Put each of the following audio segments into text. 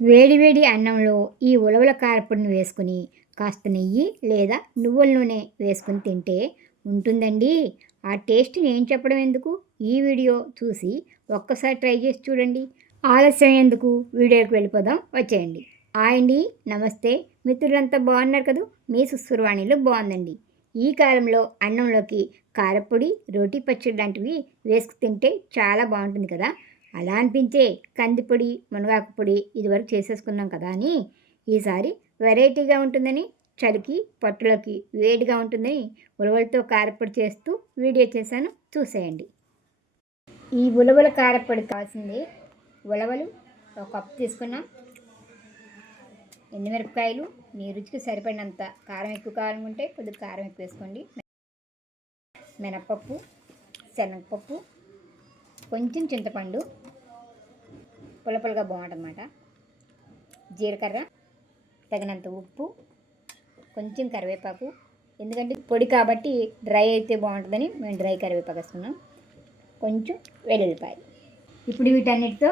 వేడివేడి అన్నంలో ఈ ఉలవల కారపొడిని వేసుకుని కాస్త నెయ్యి లేదా నువ్వుల నూనె వేసుకుని తింటే ఉంటుందండి. ఆ టేస్ట్ నేను చెప్పడం ఎందుకు? ఈ వీడియో చూసి ఒక్కసారి ట్రై చేసి చూడండి. ఆలస్యం ఎందుకు? వీడియోకి వెళ్ళిపోదాం. వచ్చేయండి. హాయ్ అండి. నమస్తే. మిత్రులంతా బాగున్నారు కదూ? మీ సుస్వరవాణిలో బాగుందండి. ఈ కాలంలో అన్నంలోకి కారపొడి రోటీ పచ్చడి లాంటివి వేసుకు తింటే చాలా బాగుంటుంది కదా? అలా అనిపించే కందిపొడి మునగాకు పొడి ఇదివరకు చేసేసుకున్నాం కదా అని ఈసారి వెరైటీగా ఉంటుందని చలికి పట్టులోకి వేడిగా ఉంటుందని ఉలవలతో కారపొడి చేస్తూ వీడియో చేశాను. చూసేయండి. ఈ ఉలవల కారపొడి కావాల్సింది ఉలవలు ఒక కప్పు తీసుకున్నాం. ఎండుమిరపకాయలు మీ రుచికి సరిపడినంత కారం ఎక్కువ కావాలనుకుంటే కొద్దిగా కారం ఎక్కువ వేసుకోండి. మినప్పప్పు శనగపప్పు కొంచెం చింతపండు పులపులుగా బాగుంటుందన్నమాట. జీలకర్ర తగినంత ఉప్పు కొంచెం కరివేపాకు. ఎందుకంటే పొడి కాబట్టి డ్రై అయితే బాగుంటుందని మేము డ్రై కరివేపాకు వేస్తున్నాం కొంచెం వెల్లుల్లిపాయలు ఇప్పుడు వీటన్నిటితో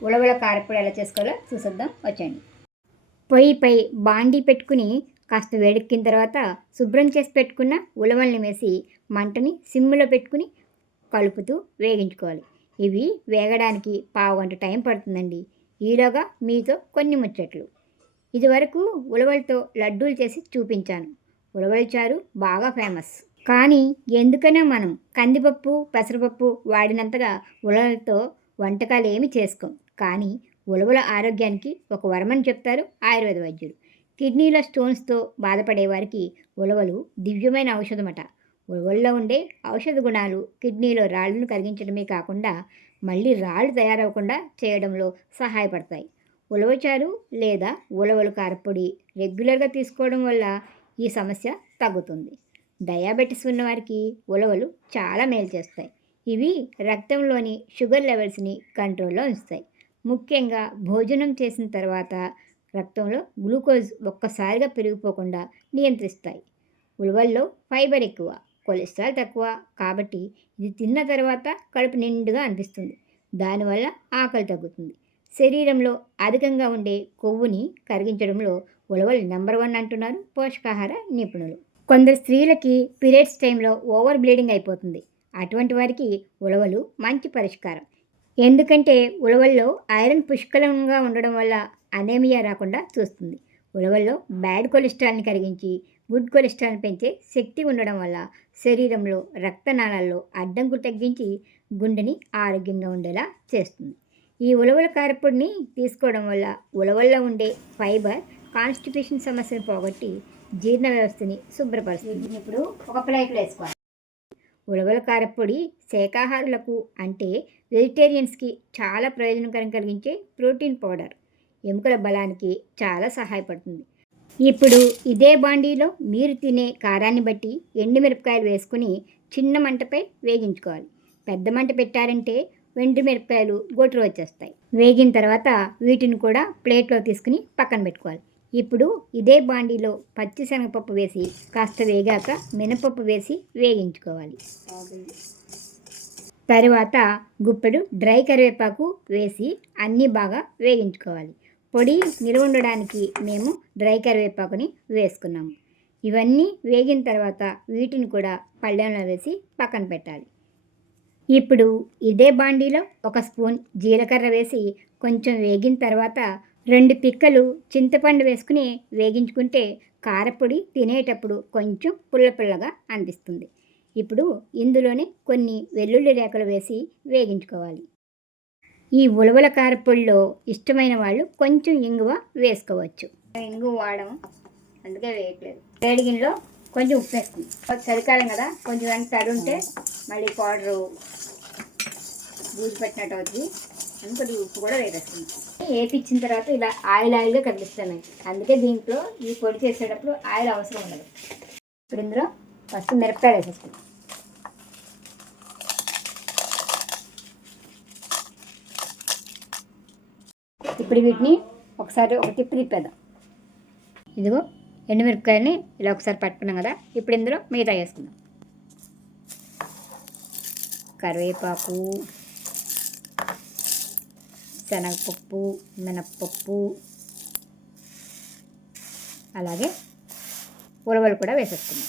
ఉలవల కారపొడి ఎలా చేసుకోవాలో చూసేద్దాం. వచ్చండి పొయ్యిపై బాండీ పెట్టుకుని కాస్త వేడెక్కిన తర్వాత శుభ్రం చేసి పెట్టుకున్న ఉలవల్ని వేసి మంటని సిమ్లో పెట్టుకుని కలుపుతూ వేగించుకోవాలి. ఇవి వేగడానికి పావు గంట టైం పడుతుందండి. ఈలోగా మీతో కొన్ని ముచ్చట్లు. ఇదివరకు ఉలవలతో లడ్డూలు చేసి చూపించాను. ఉలవల చారు బాగా ఫేమస్. కానీ ఎందుకనే మనం కందిపప్పు పెసరపప్పు వాడినంతగా ఉలవలతో వంటకాలు ఏమి చేసుకోం. కానీ ఉలవల ఆరోగ్యానికి ఒక వరమని చెప్తారు ఆయుర్వేద వైద్యులు. కిడ్నీలో స్టోన్స్తో బాధపడే వారికి ఉలవలు దివ్యమైన ఔషధమట. ఉలవల్లో ఉండే ఔషధ గుణాలు కిడ్నీలో రాళ్ళను కరిగించడమే కాకుండా మళ్ళీ రాళ్ళు తయారవకుండా చేయడంలో సహాయపడతాయి. ఉలవచారు లేదా ఉలవలు కారపొడి రెగ్యులర్గా తీసుకోవడం వల్ల ఈ సమస్య తగ్గుతుంది. డయాబెటీస్ ఉన్నవారికి ఉలవలు చాలా మేలు చేస్తాయి. ఇవి రక్తంలోని షుగర్ లెవెల్స్ని కంట్రోల్లో ఉంచుతాయి. ముఖ్యంగా భోజనం చేసిన తర్వాత రక్తంలో గ్లూకోజ్ ఒక్కసారిగా పెరిగిపోకుండా నియంత్రిస్తాయి. ఉలవల్లో ఫైబర్ ఎక్కువ. కొలెస్ట్రాల్ తక్కువ కాబట్టి ఇది తిన్న తర్వాత కడుపు నిండుగా అనిపిస్తుంది. దానివల్ల ఆకలి తగ్గుతుంది. శరీరంలో అధికంగా ఉండే కొవ్వుని కరిగించడంలో ఉలవలు నెంబర్ వన్ అంటున్నారు పోషకాహార నిపుణులు. కొందరు స్త్రీలకి పీరియడ్స్ టైంలో ఓవర్ బ్లీడింగ్ అయిపోతుంది. అటువంటి వారికి ఉలవలు మంచి పరిష్కారం. ఎందుకంటే ఉలవల్లో ఐరన్ పుష్కలంగా ఉండడం వల్ల అనేమియా రాకుండా చూస్తుంది. ఉలవల్లో బ్యాడ్ కొలెస్ట్రాల్ని కరిగించి గుడ్ కొలెస్ట్రాల్ని పెంచే శక్తి ఉండడం వల్ల శరీరంలో రక్తనాళాల్లో అడ్డంకు తగ్గించి గుండెని ఆరోగ్యంగా ఉండేలా చేస్తుంది. ఈ ఉలవల కారపొడిని తీసుకోవడం వల్ల ఉలవల్లో ఉండే ఫైబర్ కాన్స్టిపేషన్ సమస్యను పోగొట్టి జీర్ణ వ్యవస్థని శుభ్రపరుస్తుంది. ఇప్పుడు ఒక ప్లేట్లో వేసుకోవాలి. ఉలవల కారపొడి శాకాహారులకు అంటే వెజిటేరియన్స్కి చాలా ప్రయోజనకరం కలిగించే ప్రోటీన్ పౌడర్. ఎముకల బలానికి చాలా సహాయపడుతుంది. ఇప్పుడు ఇదే బాండీలో మీరు తినే కారాన్ని బట్టి ఎండుమిరపకాయలు వేసుకుని చిన్న మంటపై వేగించుకోవాలి. పెద్ద మంట పెట్టారంటే వెండి మిరపకాయలు వచ్చేస్తాయి. వేగిన తర్వాత వీటిని కూడా ప్లేట్లో తీసుకుని పక్కన పెట్టుకోవాలి. ఇప్పుడు ఇదే బాండీలో పచ్చిశనగపప్పు వేసి కాస్త వేగాక మినపప్పు వేసి వేగించుకోవాలి. తరువాత గుప్పెడు డ్రై కరివేపాకు వేసి అన్నీ బాగా వేగించుకోవాలి. పొడి నిల్వ ఉండడానికి మేము డ్రై కరివేపాకుని వేసుకున్నాము. ఇవన్నీ వేగిన తర్వాత వీటిని కూడా పళ్ళెంలో వేసి పక్కన పెట్టాలి. ఇప్పుడు ఇదే బాండీలో ఒక స్పూన్ జీలకర్ర వేసి కొంచెం వేగిన తర్వాత రెండు పిక్కలు చింతపండు వేసుకుని వేగించుకుంటే కారపొడి తినేటప్పుడు కొంచెం పుల్ల పుల్లగా అనిపిస్తుంది ఇప్పుడు ఇందులోనే కొన్ని వెల్లుల్లి రేఖలు వేసి వేగించుకోవాలి. ఈ ఉలవల కారపొడిలో ఇష్టమైన వాళ్ళు కొంచెం ఇంగువ వేసుకోవచ్చు. ఇంగువ వాడము. అందుకే వేయట్లేదు. వేడి గిన్నెలో కొంచెం ఉప్పు వేసుకుంది. చలికాలం కదా కొంచెం వెనక తడి ఉంటే మళ్ళీ పౌడరు బూజు పెట్టినట్టు అవుతుంది కొద్దిగా ఉప్పు కూడా వేసేసుకుంది. వేపించిన తర్వాత ఇలా ఆయిల్ ఆయిల్గా కనిపిస్తున్నాయి అందుకే దీంట్లో ఈ పొడి చేసేటప్పుడు ఆయిల్ అవసరం ఉండదు. ఇప్పుడు ఇందులో ఫస్ట్ మిరపకాయలు వేసేసుకుందాం. ఇప్పుడు వీటిని ఒకసారి ఒక తిప్పి తిప్పేద్దాం ఇదిగో ఎండుమిరపకాయని ఇలా ఒకసారి పట్టుకున్నాం కదా ఇప్పుడు ఇందులో మిగతా వేసుకుందాం. కరివేపాకు శనగపప్పు మినప్పప్పు అలాగే ఉలవలు కూడా వేసేస్తున్నాం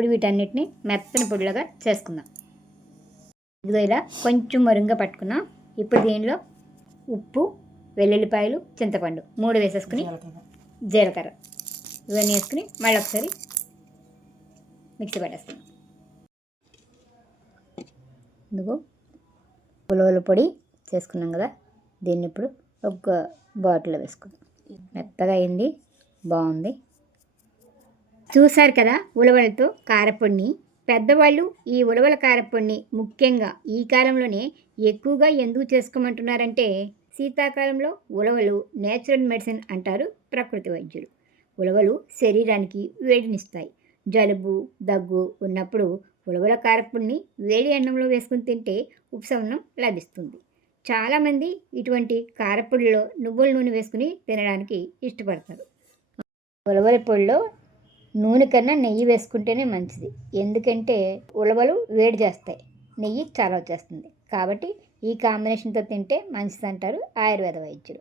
ఇప్పుడు వీటన్నిటిని మెత్తని పొడిలాగా చేసుకుందాం. ఇదిగో ఇలా కొంచెం మరుగ్గా పట్టుకున్నాం. ఇప్పుడు దీనిలో ఉప్పు వెల్లుల్లిపాయలు చింతపండు మూడు వేసేసుకుని జీలకర్ర. ఇవన్నీ వేసుకుని మళ్ళీ ఒకసారి మిక్సీ పట్టేస్తున్నాం ఇందుకు ఉలవల పొడి చేసుకున్నాం కదా దీన్ని ఇప్పుడు ఒక బాటిల్లో వేసుకుందాం. మెత్తగా అయింది బాగుంది. చూశారు కదా ఉలవలతో కారపొడిని పెద్దవాళ్ళు ఈ ఉలవల కారపొడిని ముఖ్యంగా ఈ కాలంలోనే ఎక్కువగా ఎందుకు చేసుకోమంటున్నారంటే శీతాకాలంలో ఉలవలు నేచురల్ మెడిసిన్ అంటారు ప్రకృతి వైద్యులు. ఉలవలు శరీరానికి వేడినిస్తాయి. జలుబు దగ్గు ఉన్నప్పుడు ఉలవల కారపుణ్ణి వేడి అన్నంలో వేసుకుని తింటే ఉపశమనం లభిస్తుంది. చాలామంది ఇటువంటి కారపొడిలో నువ్వుల నూనె వేసుకుని తినడానికి ఇష్టపడతారు. ఉలవల పొడిలో నూనె కన్నా నెయ్యి వేసుకుంటేనే మంచిది. ఎందుకంటే ఉలవలు వేడి చేస్తాయి. నెయ్యి చాలా వచ్చేస్తుంది. కాబట్టి ఈ కాంబినేషన్తో తింటే మంచిది అంటారు ఆయుర్వేద వైద్యులు.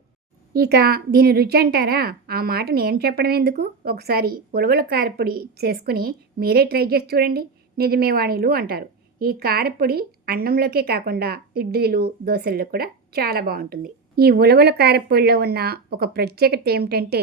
ఇక దీని రుచి అంటారా? ఆ మాట నేను చెప్పడం ఎందుకు? ఒకసారి ఉలవల కారపొడి చేసుకుని మీరే ట్రై చేసి చూడండి. నిజమే వాణిలు అంటారు. ఈ కారపొడి అన్నంలోకే కాకుండా ఇడ్లీలు దోశల్లో కూడా చాలా బాగుంటుంది. ఈ ఉలవల కారపొడిలో ఉన్న ఒక ప్రత్యేకత ఏమిటంటే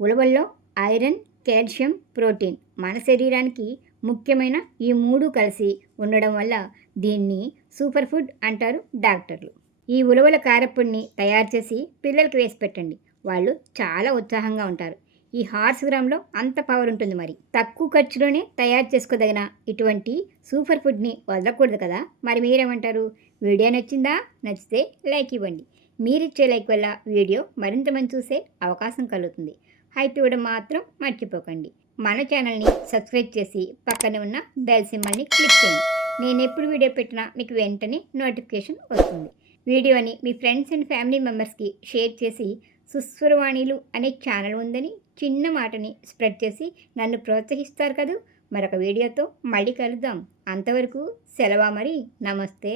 ఉలవల్లో ఐరన్ కాల్షియం ప్రోటీన్ మన శరీరానికి ముఖ్యమైన ఈ మూడు కలిసి ఉండడం వల్ల దీన్ని సూపర్ ఫుడ్ అంటారు డాక్టర్లు. ఈ ఉలవల కారపుడిని తయారు చేసి పిల్లలకి వేసి పెట్టండి. వాళ్ళు చాలా ఉత్సాహంగా ఉంటారు. ఈ హార్స్ గ్రామ్లో అంత పవర్ ఉంటుంది మరి. తక్కువ ఖర్చులోనే తయారు చేసుకోదగిన ఇటువంటి సూపర్ ఫుడ్ని వదలకూడదు కదా? మరి మీరేమంటారు? వీడియో నచ్చిందా? నచ్చితే లైక్ ఇవ్వండి. మీరిచ్చే లైక్ వల్ల వీడియో మరింత మంది చూసే అవకాశం కలుగుతుంది. హైప్ ఇవ్వడం మాత్రం మర్చిపోకండి. మన ఛానల్ని సబ్స్క్రైబ్ చేసి పక్కనే ఉన్న బెల్ సింబల్ని క్లిక్ చేయండి. నేను ఎప్పుడు వీడియో పెట్టినా మీకు వెంటనే నోటిఫికేషన్ వస్తుంది. వీడియోని మీ ఫ్రెండ్స్ అండ్ ఫ్యామిలీ మెంబర్స్కి షేర్ చేసి సుస్వరవాణిలు అనే ఛానల్ ఉందని చిన్న మాటని స్ప్రెడ్ చేసి నన్ను ప్రోత్సహిస్తారు కదూ? మరొక వీడియోతో మళ్ళీ కలుద్దాం. అంతవరకు సెలవా మరి? నమస్తే.